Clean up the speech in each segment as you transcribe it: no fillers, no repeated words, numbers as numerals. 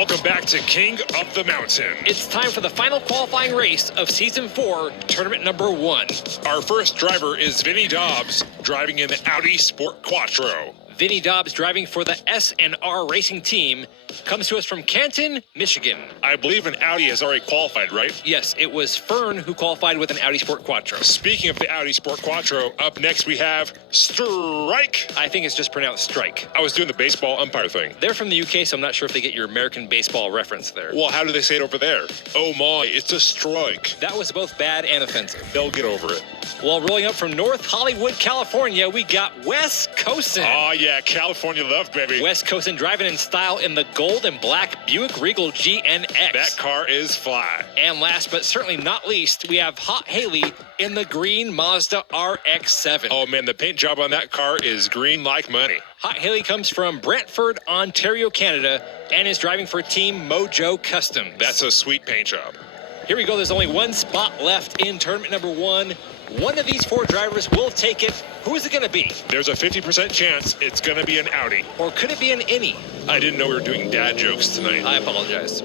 Welcome back to King of the Mountain. It's time for the final qualifying race of Season 4, Tournament number 1. Our first driver is Vinny Dobbs, driving in the Audi Sport Quattro. Vinny Dobbs, driving for the S&R Racing Team, comes to us from Canton, Michigan. I believe an Audi has already qualified, right? Yes, it was Fern who qualified with an Audi Sport Quattro. Speaking of the Audi Sport Quattro, up next we have Strike. I think it's just pronounced Strike. I was doing the baseball umpire thing. They're from the UK, so I'm not sure if they get your American baseball reference there. Well, how do they say it over there? Oh my, it's a strike. That was both bad and offensive. They'll get over it. Well, rolling up from North Hollywood, California, we got Wes Cosin. Oh yeah, California love, baby. Wes Cosin driving in style in the gold and black Buick Regal GNX. That car is fly. And last but certainly not least, we have Hot Haley in the green Mazda RX-7. Oh man, the paint job on that car is green like money. Hot Haley comes from Brantford, Ontario, Canada, and is driving for Team Mojo Customs. That's a sweet paint job. Here we go. There's only one spot left in tournament number 1. One of these 4 drivers will take it. Who is it going to be? There's a 50% chance it's going to be an Audi. Or could it be an Innie? I didn't know we were doing dad jokes tonight. I apologize.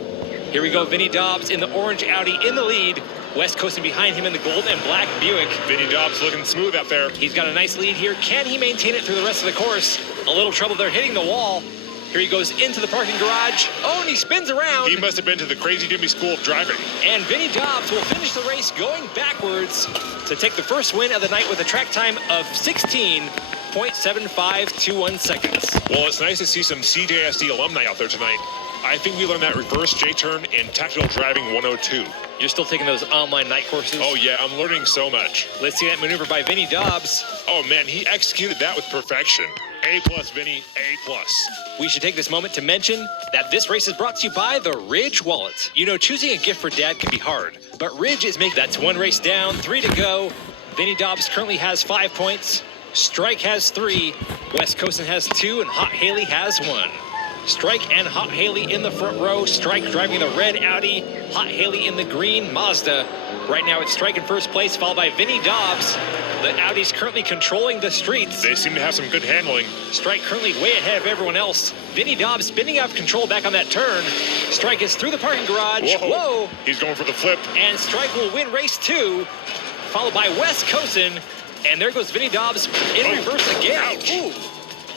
Here we go. Vinny Dobbs in the orange Audi in the lead. Wes Cosin behind him in the gold and black Buick. Vinny Dobbs looking smooth out there. He's got a nice lead here. Can he maintain it through the rest of the course? A little trouble there hitting the wall. Here he goes into the parking garage. Oh, and he spins around. He must have been to the Crazy Jimmy School of Driving. And Vinny Dobbs will finish the race going backwards to take the first win of the night with a track time of 16.7521 seconds. Well, it's nice to see some CJSD alumni out there tonight. I think we learned that reverse J-turn in Tactical Driving 102. You're still taking those online night courses? Oh yeah, I'm learning so much. Let's see that maneuver by Vinny Dobbs. Oh man, he executed that with perfection. A+, Vinny, A+. We should take this moment to mention that this race is brought to you by the Ridge Wallet. You know, choosing a gift for dad can be hard, but Ridge is making that's 1 race down, 3 to go. Vinny Dobbs currently has 5 points. Strike has 3. Wes Cosin has 2, and Hot Haley has 1. Strike and Hot Haley in the front row. Strike driving the red Audi. Hot Haley in the green Mazda. Right now it's Strike in first place, followed by Vinny Dobbs. The Audi's currently controlling the streets. They seem to have some good handling. Strike currently way ahead of everyone else. Vinny Dobbs spinning out of control back on that turn. Strike is through the parking garage. Whoa. He's going for the flip. And Strike will win race 2, followed by Wes Cosin. And there goes Vinny Dobbs in reverse again. Ooh.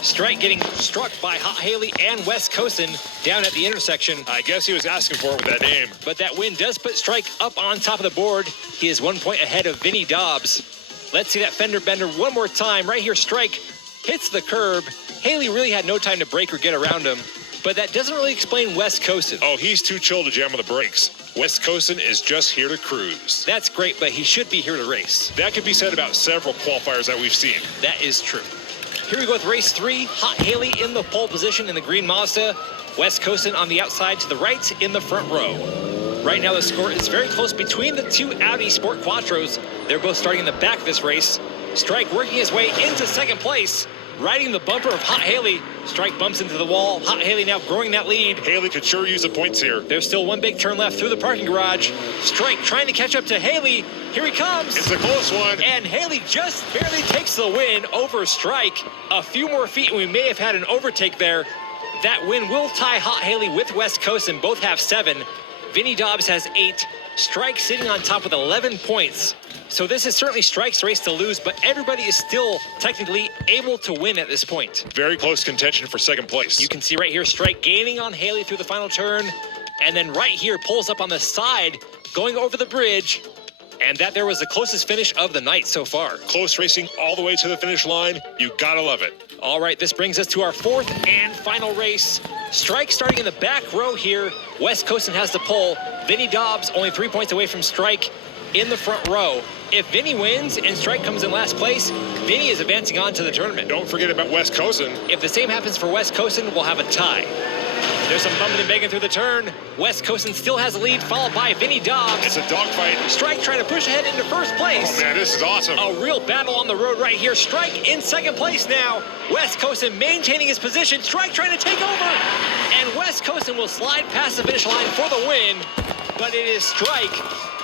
Strike getting struck by Hot Haley and Wes Cosin down at the intersection. I guess he was asking for it with that name. But that win does put Strike up on top of the board. He is 1 point ahead of Vinny Dobbs. Let's see that fender bender one more time. Right here, Strike hits the curb. Haley really had no time to brake or get around him. But that doesn't really explain Wes Cosin. Oh, he's too chill to jam on the brakes. Wes Cosin is just here to cruise. That's great, but he should be here to race. That could be said about several qualifiers that we've seen. That is true. Here we go with race 3. Hot Haley in the pole position in the green Mazda. Wes Cosin on the outside to the right in the front row. Right now the score is very close between the 2 Audi Sport Quattros. They're both starting in the back of this race. Strike working his way into second place, riding the bumper of Hot Haley. Strike bumps into the wall. Hot Haley now growing that lead. Haley could sure use the points here. There's still one big turn left through the parking garage. Strike trying to catch up to Haley. Here he comes. It's a close one. And Haley just barely takes the win over Strike. A few more feet and we may have had an overtake there. That win will tie Hot Haley with Wes Cosin. Both have 7. Vinny Dobbs has 8. Strike sitting on top with 11 points. So this is certainly Strike's race to lose, but everybody is still technically able to win at this point. Very close contention for second place. You can see right here, Strike gaining on Haley through the final turn. And then right here, pulls up on the side, going over the bridge. And that there was the closest finish of the night so far. Close racing all the way to the finish line. You gotta love it. All right, this brings us to our 4th and final race. Strike starting in the back row here. Wes Cosin has the pole. Vinny Dobbs only 3 points away from Strike in the front row. If Vinny wins and Strike comes in last place, Vinny is advancing on to the tournament. Don't forget about Wes Cosin. If the same happens for Wes Cosin, we'll have a tie. There's some bumping and banging through the turn. Wes Cosin still has a lead, followed by Vinny Dobbs. It's a dogfight. Strike trying to push ahead into first place. Oh man, this is awesome. A real battle on the road right here. Strike in second place now. Wes Cosin maintaining his position. Strike trying to take over. And Wes Cosin will slide past the finish line for the win. but it is Strike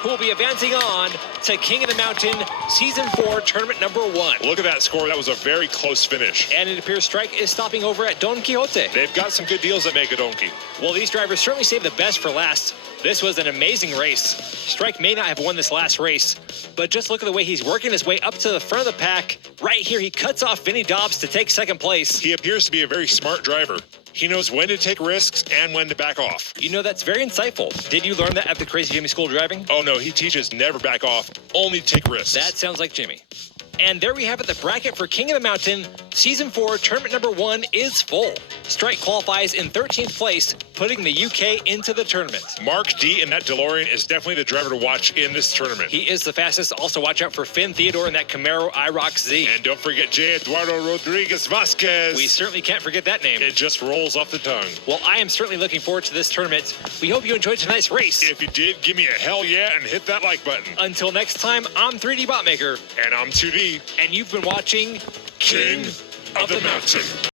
who will be advancing on to King of the Mountain Season 4 Tournament number 1. Look at that score. That was a very close finish. And it appears Strike is stopping over at Don Quixote. They've got some good deals at Mega Donkey. Well, these drivers certainly saved the best for last. This was an amazing race. Strike may not have won this last race, but just look at the way he's working his way up to the front of the pack. Right here, he cuts off Vinny Dobbs to take second place. He appears to be a very smart driver. He knows when to take risks and when to back off. You know, that's very insightful. Did you learn that at the Crazy Jimmy School of Driving? Oh no, he teaches never back off, only take risks. That sounds like Jimmy. And there we have it, the bracket for King of the Mountain. Season 4, Tournament number 1 is full. Strike qualifies in 13th place, putting the UK into the tournament. Mark D in that DeLorean is definitely the driver to watch in this tournament. He is the fastest. Also, watch out for Finn Theodore in that Camaro IROC Z. And don't forget J. Eduardo Rodriguez Vasquez. We certainly can't forget that name. It just rolls off the tongue. Well, I am certainly looking forward to this tournament. We hope you enjoyed tonight's race. If you did, give me a hell yeah and hit that like button. Until next time, I'm 3dbotmaker. And I'm 2D. And you've been watching King of the Mountain.